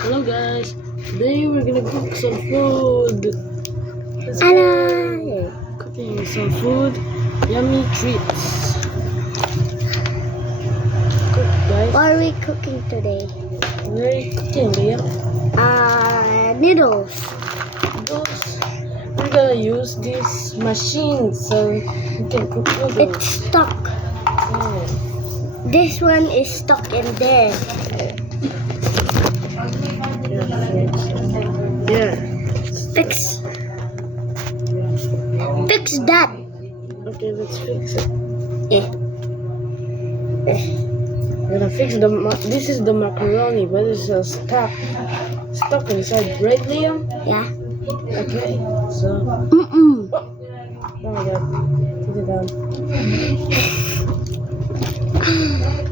Hello guys, today we're gonna cook some food. Let's Hello. go. Cooking some food, yummy treats. Cook guys. What are we cooking today? We're cooking, Leah. Noodles. Those we're gonna use this machine so we can cook noodles. It's stuck. Oh. This one is stuck in there. Yeah. Fix that. Okay, let's fix it. Yeah. We're gonna fix this is the macaroni, but it's stuck inside, right, Liam? Yeah. Okay, so Mm-mm. oh my god, put it down.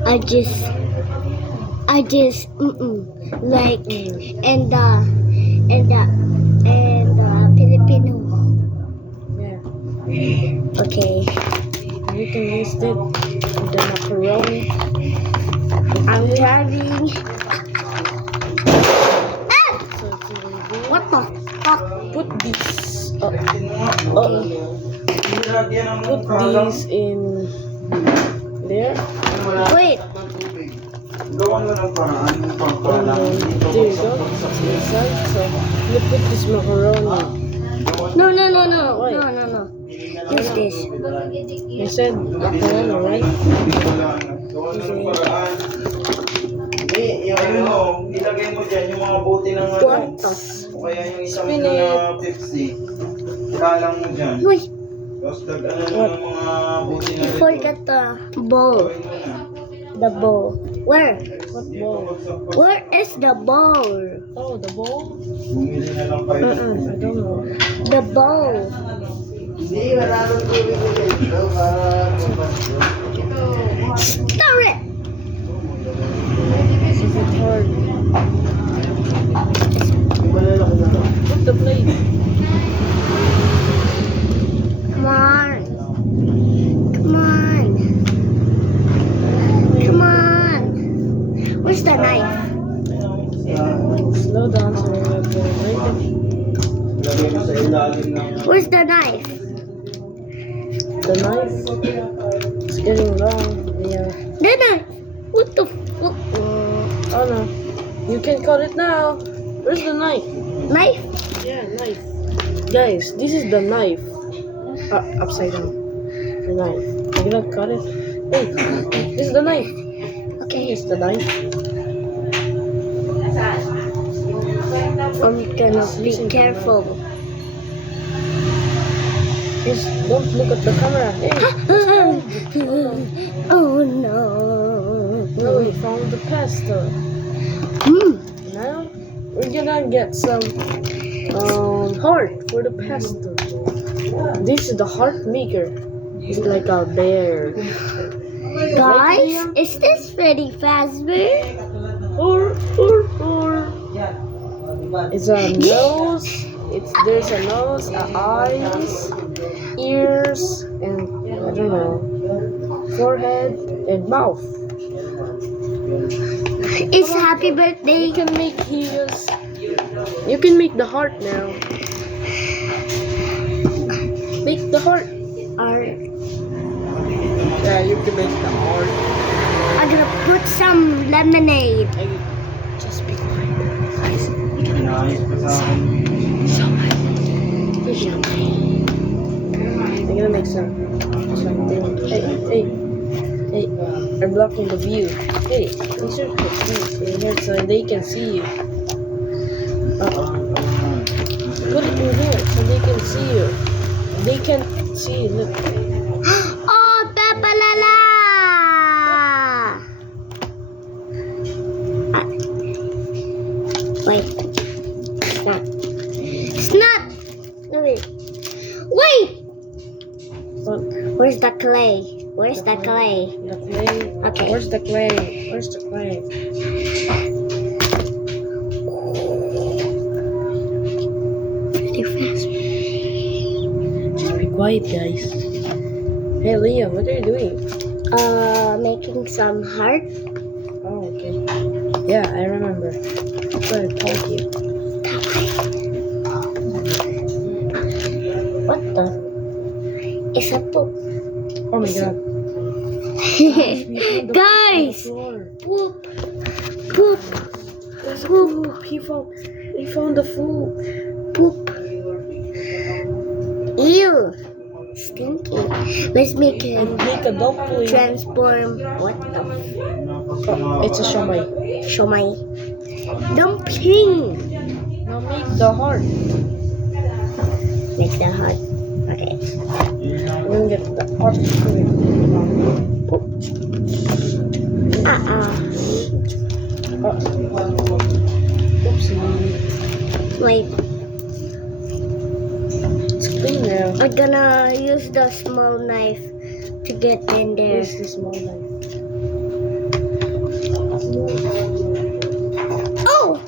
I just like and Filipino. Yeah, Okay. you can use it with the macaroni. I'm having. So it's really good. What the fuck? Put this. Put these in there. Wait. Gawan mo ng paraan yung pagpala. And there you go. It's inside. So you put this macaroni. No. Why? No. Use this. You said macaroni, right? Gawan mo ng paraan. Yung ilagay mo dyan yung mga buti ng What the? o kaya yung isang Spin na it. Pepsi. Kalang mo dyan. Uy, Tapos ano ng mga buti na I forgot the bowl. Gawin mo na. The bowl. Where? What bowl? Where is the bowl? Oh, the bowl? Bumili na lang kayo. I don't know. The bowl. Hindi, maraming tubig ko dito para mabasyo. Stir it. It's a bit hard. Malalaki na lang. Put the plate. Come on. Where's the knife? Slow down so we're not going to break it. Lagay mo sa ilalim ng... Where's the knife? The knife is getting long. Yeah. The knife. What the fuck? Oh no. You can cut it now. Where's the knife? Knife? Yeah, knife. Guys, this is the knife. Upside down. The knife. I'm gonna cut it. Hey, this is the knife. Okay. Here's the knife. I'm gonna be careful. Just don't look at the camera. Hey. Oh no. No, we found the pasta. Now we're gonna get some heart for the pasta. This is the heart maker. It's like a bear. Guys, is this Freddy Fazbear? Or. It's a nose. There's a nose, eyes, ears, and I don't know, forehead and mouth. It's happy birthday. You can make his. You can make the heart now. Make the heart. Yeah, you can make the heart. I'm gonna put some lemonade. Hey, just be quiet, guys. Inayos pa sa akin. I'm gonna make something. Hey. I'm blocking the view. Hey, insert the place here so they can see you. Put it in here so they can see you. They can see you. Look. Oh, Papa Lala! Wait. It's not. No, wait. What? Where's the clay? Where's the clay? The clay. Okay. Where's the clay? Where's the clay? Too fast. Just be quiet, guys. Hey, Liam, what are you doing? Making some heart. Oh, okay. Yeah, I remember. very talky. What the? It's a poop. Oh my god. Guys! Poop. Poop. There's a poop. He found the food. Poop. Ew. Stinky. Let's make And it make a dumpling. transform. What the? Oh, it's a shomai. Shomai. Dumpling. Now make the heart. Make the heart. Okay. We'll get the heart to it. Oopsie. Wait. It's clean now. I'm gonna use the small knife to get in there. Here's the small knife. Oh!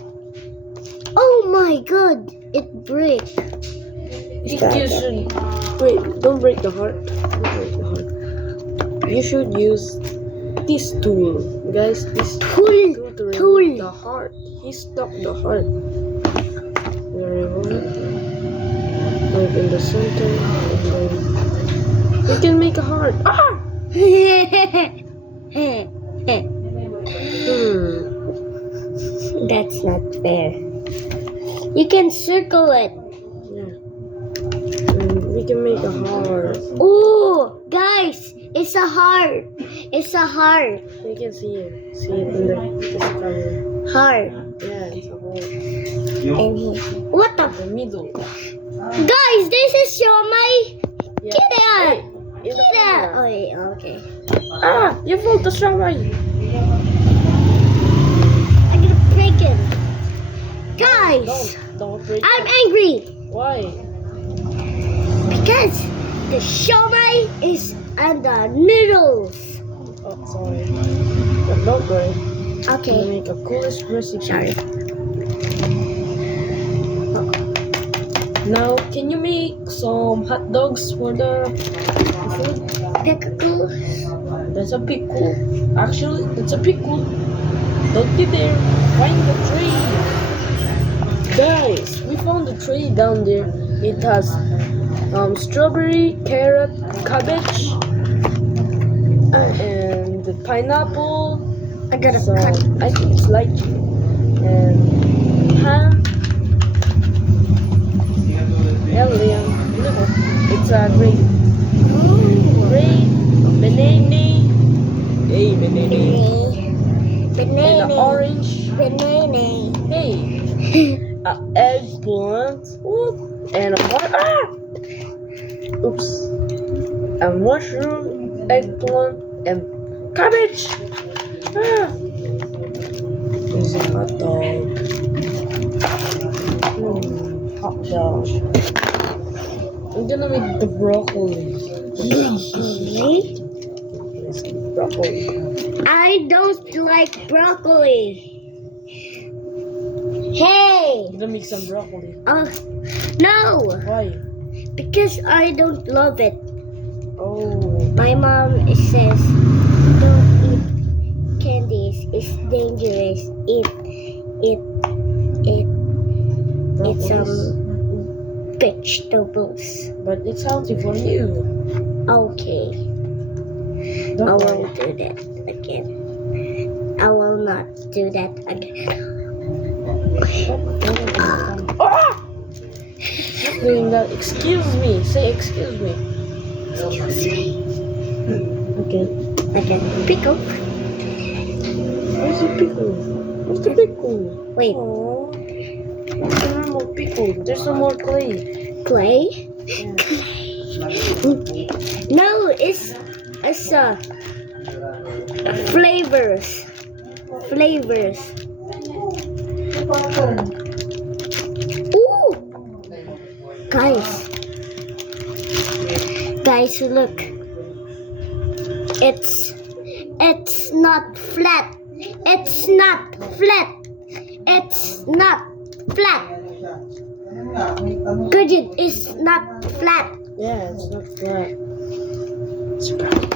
Oh my god! It broke. You should don't break the heart. Don't break the heart. You should use this tool, guys. This Tool. to remove Tool. the heart. He stuck the heart. We remove it. Like in the center, and then we can make a heart. Ah! That's not fair. You can circle it. Yeah. And we can make a heart. Ooh, guys, it's a heart. It's a heart. You can see it. See it in this camera. Heart. Yeah, it's a heart. In here. What the? The middle. Guys, this is Shomai. Yeah. Get out. In the Get out. camera. Oh, yeah, okay. Ah! You found the shomai. I'm gonna break it. Guys, Don't break I'm it. angry Why? because the Shomai is on the noodles. Oh, sorry. But don't worry. I'm Okay. gonna make a coolest recipe. Sorry. Now, can you make some hot dogs for the food? Pickle. That's a pickle. Actually, it's a pickle. Don't get there. Find the tree. Guys, we found the tree down there. It has strawberry, carrot, cabbage, and the pineapple. I gotta So cut. I think it's lychee and ham. Yeah, Liam. Look, it's a great banana. Hey, banana. Banana. And an orange. Banana. Hey, an eggplant. What? And a oops. A mushroom, eggplant, and cabbage. Ah. There's a hot dog. Hot dog. I'm gonna make the broccoli. Let's get broccoli. I don't like broccoli. Hey! I'm gonna make some broccoli. No! Why? Because I don't love it. Oh. My mom says don't eat candies. It's dangerous. It's vegetables. But it's healthy for you. Okay. Don't I worry. won't do that again. I will not do that again. Ah! Stop doing that. Excuse me. Say excuse me. Okay. Okay. Pickle. Where's the pickle? Where's the pickle? Wait. Oh. There's no more pickle. There's no more clay. Clay? Yeah. No, it's flavors. Flavors. Ooh! Guys, look. It's not flat. It's not flat. It's not flat. Bridget, it's not flat. Yeah, it's not flat. It's brown.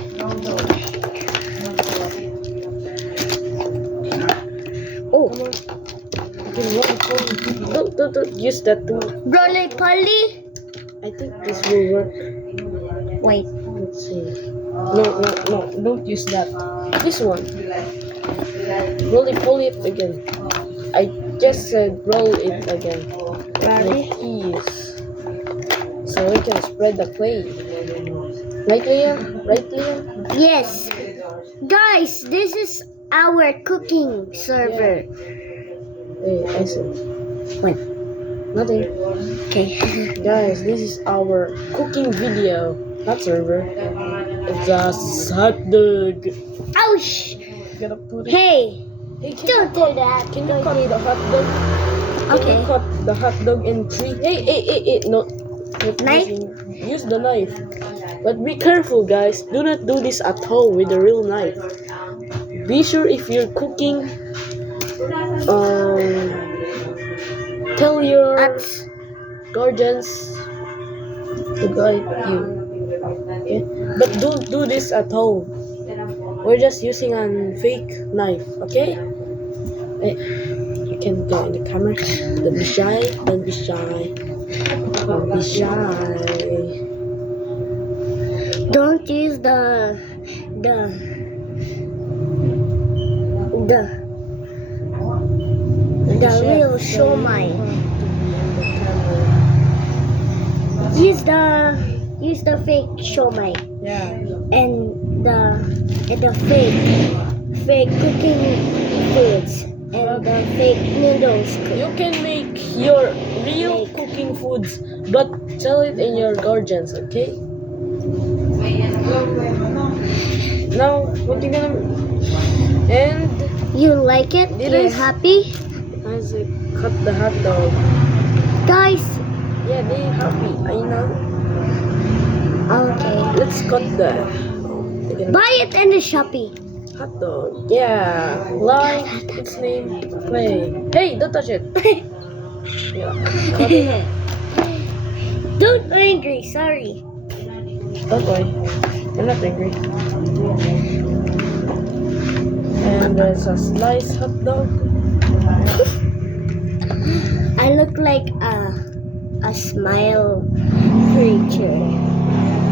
Oh, Come on. You can Don't use that too. Roly poly. I think this will work. Wait. Let's see. No, don't use that. This one. Pull it again. I just said roll it again. Ready? Like this. So we can spread the clay. Right, Liam? Right, Liam? Yes. Guys, this is our cooking server. Wait, I said What? nothing. Okay. Guys, this is our cooking video. Not server. It's a hot dog. Ouch! Gotta put it. Hey, Hey, can don't do that. Can you cut the hot dog? Can Okay. you cut the hot dog in 3? Hey, no. Not Knife? Use the knife. But be careful, guys. Do not do this at home with a real knife. Be sure if you're cooking, tell your That's guardians to guide you. Okay? But don't do this at home. We're just using a fake knife, okay? Hey, you can go in the camera. Don't be shy. Don't be shy. Don't be shy. don't use the real shomai. Use the fake shomai Yeah. and the fake cooking foods and the fake noodles. You can make your real cooking foods, but tell it in your guardians, okay? Now, what you gonna? And You like it? It You're is. happy? as I cut the hot dog. Guys, Yeah, they happy. I know. okay. Let's cut the again, Buy it in the Shopee. hot dog. Yeah, like its name. Play. Hey, don't touch it. Yeah. Cut it. Don't angry, sorry. Don't worry. I'm not angry. And there's a sliced hot dog. I look like a smile creature.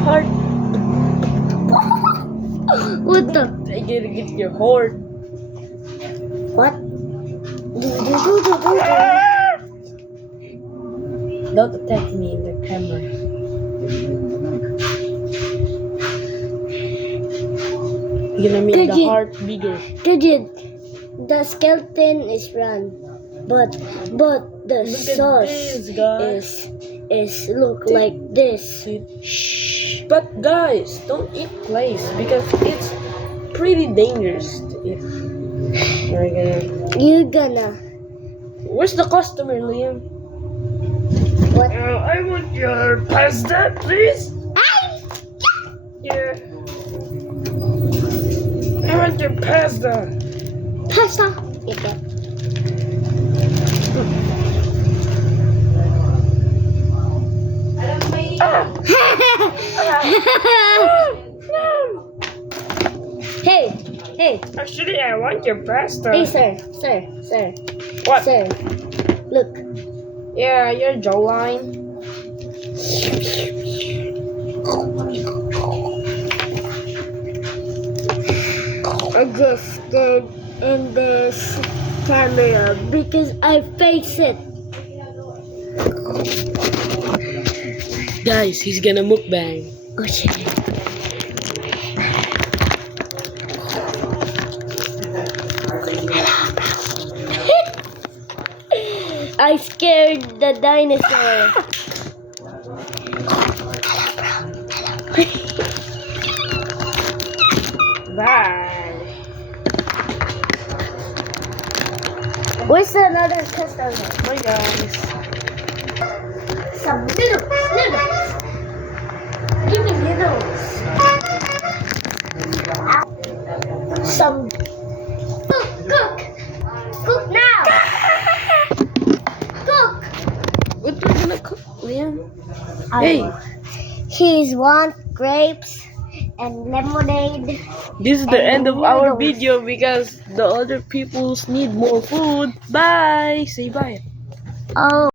Heart. What the? I gotta get your heart. What? Don't attack me in the camera. You're gonna make the Digit. heart bigger. Digit, the skeleton is run, but the Look at sauce this, guys. is look like this. Shh. But guys, don't eat place because it's pretty dangerous to eat. We're gonna. You gonna Where's the customer, Liam? what? I want your pasta, please. Yeah. I want your pasta. Pasta. Okay. Hey, Actually, I want your pasta. hey, sir. What? Sir, look. Yeah, your jawline. I just stood in this camera because I face it. Guys, he's gonna mukbang. Oh shit. I scared the dinosaur. Bye. Where's another customer? Bye, guys. Some noodles. Give me noodles. Some cook now. Cook. What are we gonna cook, Liam? Hey. He's want grapes and lemonade. This is the end And of our noodles. video because the other peoples need more food. Bye. Say bye. Oh.